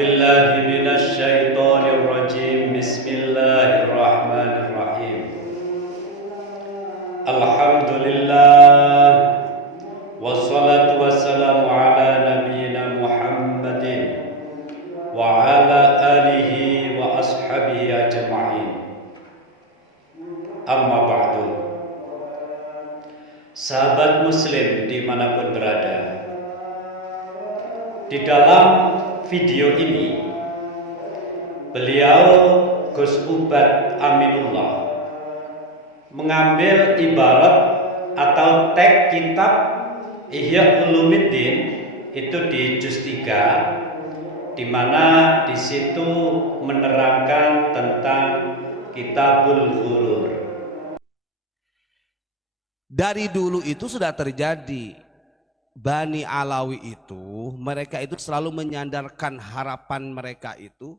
billahi minasy syaithanir rajim. Bismillahirrahmanirrahim. Alhamdulillah wassalatu wassalamu ala nabiyyina Muhammadin wa ala alihi wa ashabihi ajma'in. Amma ba'du. Sahabat muslim dimanapun berada, di dalam video ini beliau Gus Ubad Aminullah mengambil ibarat atau teks kitab Ihya Ulumuddin itu di juz 3, di mana di situ menerangkan tentang Kitabul Ghurur. Dari dulu itu sudah terjadi. Bani Alawi itu, mereka itu selalu menyandarkan harapan mereka itu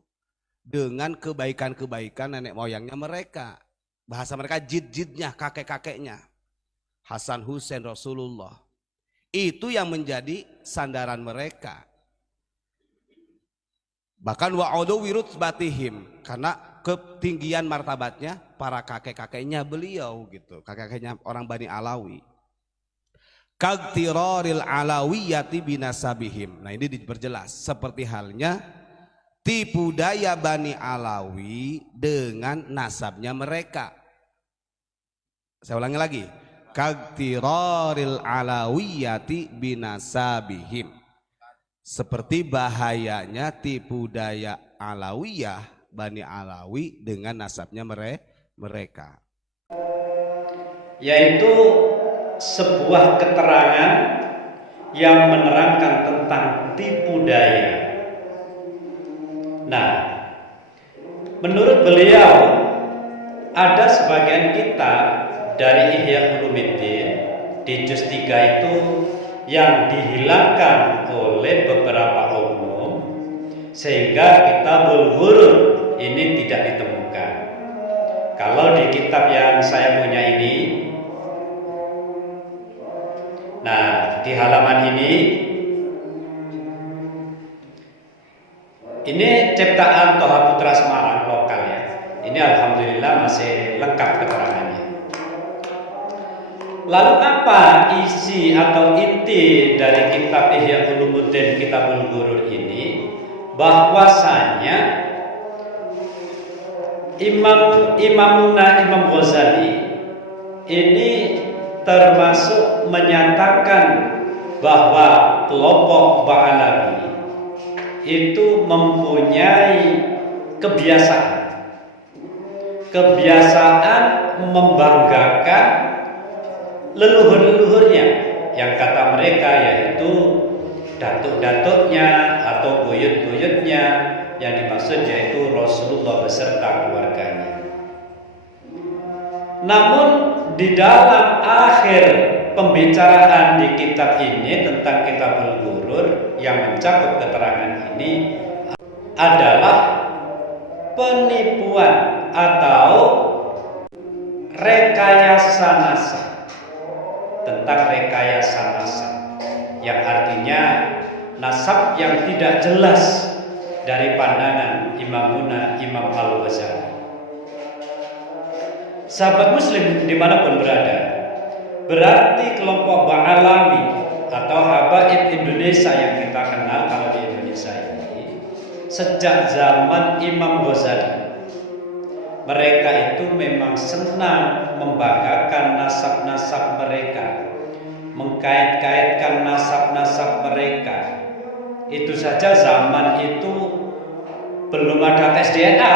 dengan kebaikan-kebaikan nenek moyangnya mereka. Bahasa mereka jid-jidnya, kakek-kakeknya. Hasan Hussein Rasulullah. Itu yang menjadi sandaran mereka. Bahkan wa'udu wirutbatihim, karena ketinggian martabatnya para kakek-kakeknya beliau gitu. Kakek-kakeknya orang Bani Alawi. Kagtiraril alawiyati binasabihim. Nah, ini diperjelas seperti halnya tipu daya Bani Alawi dengan nasabnya mereka. Saya ulangi lagi. Kagtiraril alawiyati binasabihim. Seperti bahayanya tipu daya Alawiyah Bani Alawi dengan nasabnya mereka. Yaitu sebuah keterangan yang menerangkan tentang tipu daya. Nah, menurut beliau ada sebagian kitab dari Ihya Ulumuddin di juz 3 itu yang dihilangkan oleh beberapa oknum sehingga Kitabul Ghurur ini tidak ditemukan. Kalau di kitab yang saya punya ini, nah, di halaman ini ciptaan Toha Putra Semarang lokal ya. Ini alhamdulillah masih lengkap keterangannya. Lalu apa isi atau inti dari kitab Ihya Ulumuddin Kitabul Ghurur ini? Bahwasanya Imam Ghazali ini termasuk menyatakan bahwa kelompok Ba'alawi itu mempunyai kebiasaan membanggakan leluhur-leluhurnya yang kata mereka yaitu datuk-datuknya atau buyut-buyutnya, yang dimaksud yaitu Rasulullah beserta keluarganya. Namun di dalam akhir pembicaraan di kitab ini tentang Kitabul Ghurur yang mencakup keterangan ini adalah penipuan atau rekayasa nasab. Tentang rekayasa nasab yang artinya nasab yang tidak jelas dari pandangan Imam Al-Ghazali. Sahabat muslim dimanapun berada, berarti kelompok Ba'alawi atau habaib Indonesia yang kita kenal kalau di Indonesia ini sejak zaman Imam Ghazali, mereka itu memang senang membanggakan nasab-nasab mereka, mengkait-kaitkan nasab-nasab mereka. Itu saja zaman itu belum ada tes DNA,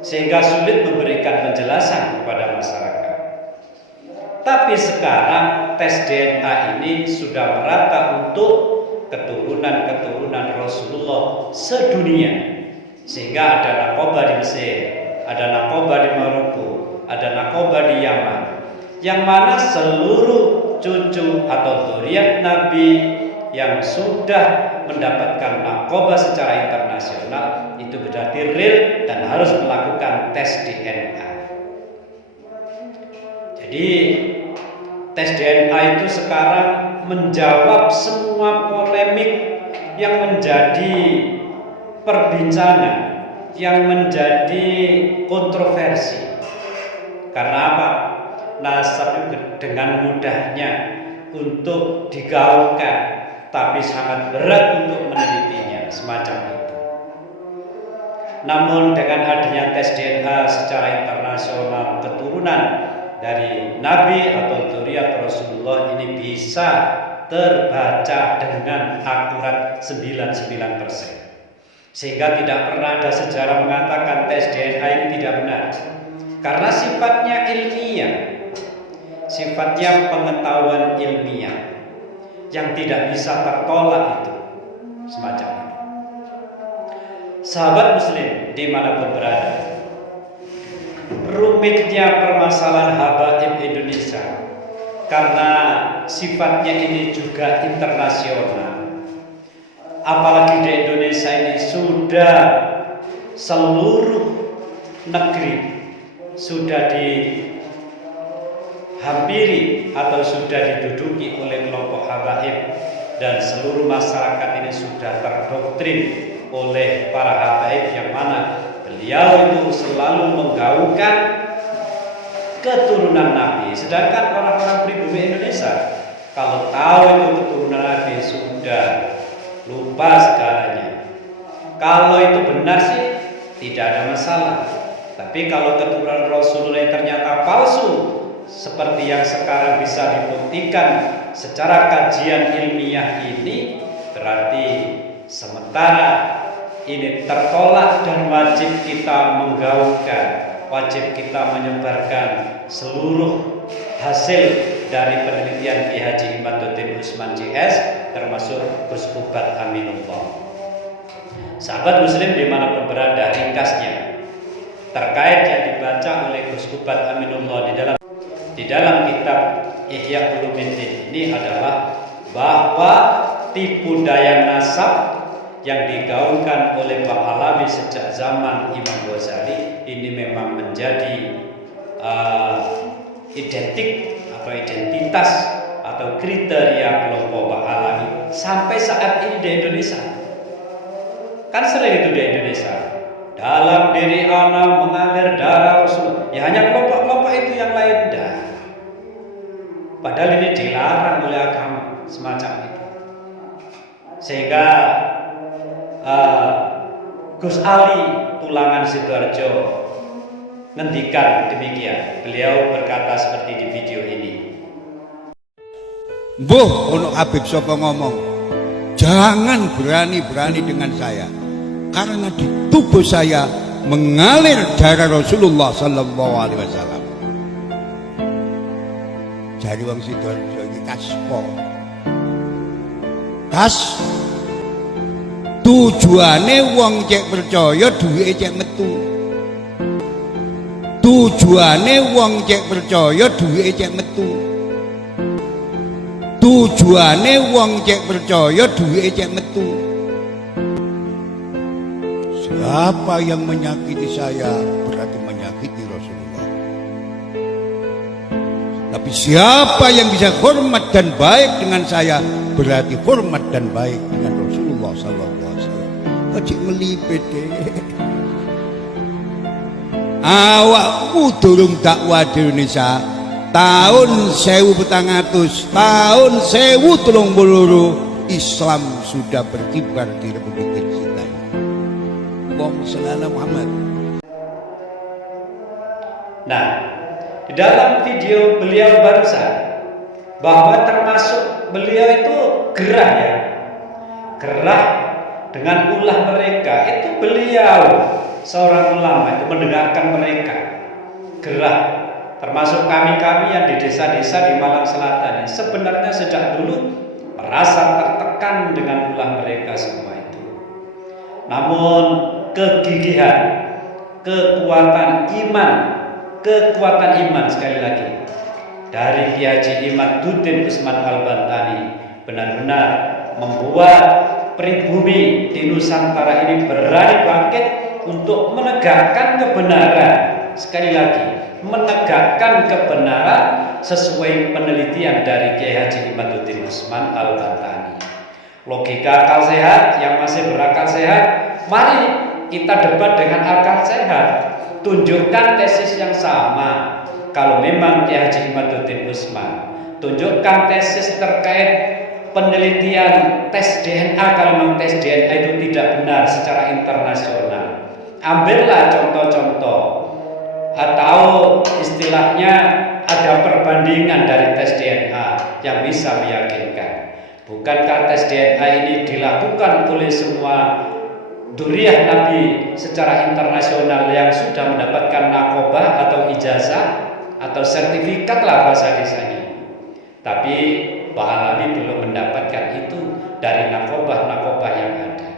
sehingga sulit memberikan penjelasan kepada masyarakat. Tapi sekarang tes DNA ini sudah merata untuk keturunan-keturunan Rasulullah sedunia, sehingga ada nakoba di Mesir, ada nakoba di Maroko, ada nakoba di Yaman, yang mana seluruh cucu atau dzurriyyah Nabi yang sudah mendapatkan nakoba secara internasional itu berarti real dan harus melakukan tes DNA. Jadi tes DNA itu sekarang menjawab semua polemik yang menjadi perbincangan yang menjadi kontroversi. Karena apa? Nasab itu dengan mudahnya untuk digaungkan, tapi sangat berat untuk menelitinya, semacam itu. Namun dengan adanya tes DNA secara internasional keturunan dari Nabi atau zuriat Rasulullah ini bisa terbaca dengan akurat 99%. Sehingga tidak pernah ada sejarah mengatakan tes DNA ini tidak benar. Karena sifatnya ilmiah, sifatnya pengetahuan ilmiah yang tidak bisa tertolak itu, semacam itu. Sahabat muslim dimanapun berada, rumitnya permasalahan habaib Indonesia karena sifatnya ini juga internasional. Apalagi di Indonesia ini sudah seluruh negeri sudah dihampiri atau sudah diduduki oleh kelompok habaib, dan seluruh masyarakat ini sudah terdoktrin oleh para habaib yang mana beliau itu selalu menggaungkan keturunan Nabi. Sedangkan orang-orang pribumi Indonesia kalau tahu itu keturunan Nabi sudah lupa segalanya. Kalau itu benar sih tidak ada masalah. Tapi kalau keturunan Rasulullah ternyata palsu, seperti yang sekarang bisa dibuktikan secara kajian ilmiah ini, berarti sementara ini tertolak dan wajib kita menggaungkan, wajib kita menyebarkan seluruh hasil dari penelitian Ki Haji Imaduddin Usman CS, termasuk Kuskubat Aminullah. Sahabat muslim dimanapun berada, ringkasnya terkait yang dibaca oleh Kuskubat Aminullah di dalam kitab Ihya Ulumuddin ini adalah bahwa tipu daya nasab yang digaungkan oleh Bang Alawi sejak zaman Imam Ghazali ini memang menjadi identitas atau kriteria kelompok Bang Alawi sampai saat ini di Indonesia. Kan sering itu di Indonesia, dalam diri anak mengalir darah Rasul. Ya hanya kelompok-kelompok itu, yang lain dah. Padahal ini dilarang oleh agama semacam itu. Sehingga Gus Ali Tulangan Sidoarjo ngendikan demikian. Beliau berkata seperti di video ini. Mbuh ono Habib sapa ngomong, jangan berani-berani dengan saya, karena di tubuh saya mengalir darah Rasulullah sallallahu alaihi wasallam. Jari wong Sidoarjo iki kaspo. Tas tujuane wong cek percaya duwike cek metu. Tujuane wong cek percaya duwike cek metu. Tujuane wong cek percaya duwike cek metu. Siapa yang menyakiti saya berarti menyakiti Rasulullah. Tapi siapa yang bisa hormat dan baik dengan saya berarti hormat dan baik dengan Rasulullah sallallahu alaihi wasallam. Kecik melipet awakmu durung dakwah di Indonesia tahun 1400, tahun 1032 Islam sudah berkibar di Republik kita. Allahumma shalli ala Muhammad. Nah, di dalam video beliau barusan bahwa termasuk beliau itu gerah ya, gerah dengan ulah mereka. Itu beliau seorang ulama itu mendengarkan mereka gerah. Termasuk kami-kami yang di desa-desa di Malang Selatan ini sebenarnya sejak dulu merasa tertekan dengan ulah mereka semua itu. Namun kegigihan, kekuatan iman sekali lagi dari Ki Haji Imaduddin Usman Al-Bantani benar-benar membuat pribumi di Nusantara ini berani bangkit untuk menegakkan kebenaran. Sekali lagi, menegakkan kebenaran sesuai penelitian dari Kiai Haji Imaduddin Usman Al-Bantani. Logika akal sehat yang masih berakal sehat mari kita debat dengan akal sehat, tunjukkan tesis yang sama. Kalau memang Kiai Haji Imaduddin Usman, tunjukkan tesis terkait penelitian tes DNA. Kalau memang tes DNA itu tidak benar secara internasional, ambillah contoh-contoh, atau istilahnya ada perbandingan dari tes DNA yang bisa meyakinkan. Bukankah tes DNA ini dilakukan oleh semua duriyah Nabi secara internasional yang sudah mendapatkan nakobah atau ijazah atau sertifikat lah bahasa desanya? Tapi Pak Alawi belum mendapatkan itu dari nakobah-nakobah yang ada.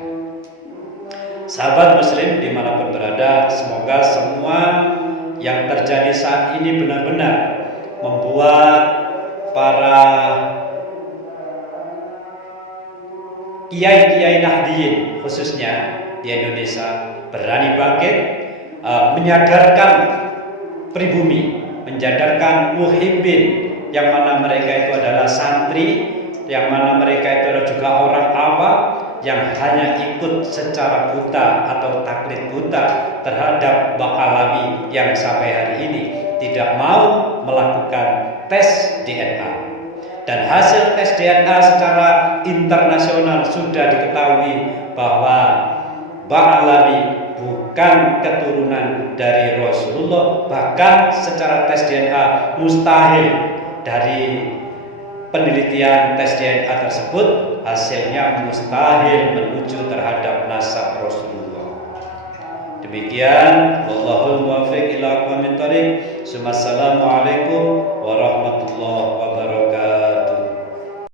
Sahabat muslim dimanapun berada, semoga semua yang terjadi saat ini benar-benar membuat para kiai-kiai Nahdiyin khususnya di Indonesia berani bangkit, menyadarkan pribumi, menyadarkan muhibbin, yang mana mereka itu adalah santri, yang mana mereka itu adalah juga orang awam yang hanya ikut secara buta atau taklid buta terhadap Mbak Alawi yang sampai hari ini tidak mau melakukan tes DNA. Dan hasil tes DNA secara internasional sudah diketahui bahwa Mbak Alawi bukan keturunan dari Rasulullah. Bahkan secara tes DNA mustahil. Dari penelitian tes DNA tersebut hasilnya mustahil menuju terhadap nasab Rasulullah. Demikian, wallahul muwaffiq ila aqwamit thoriq. Assalamualaikum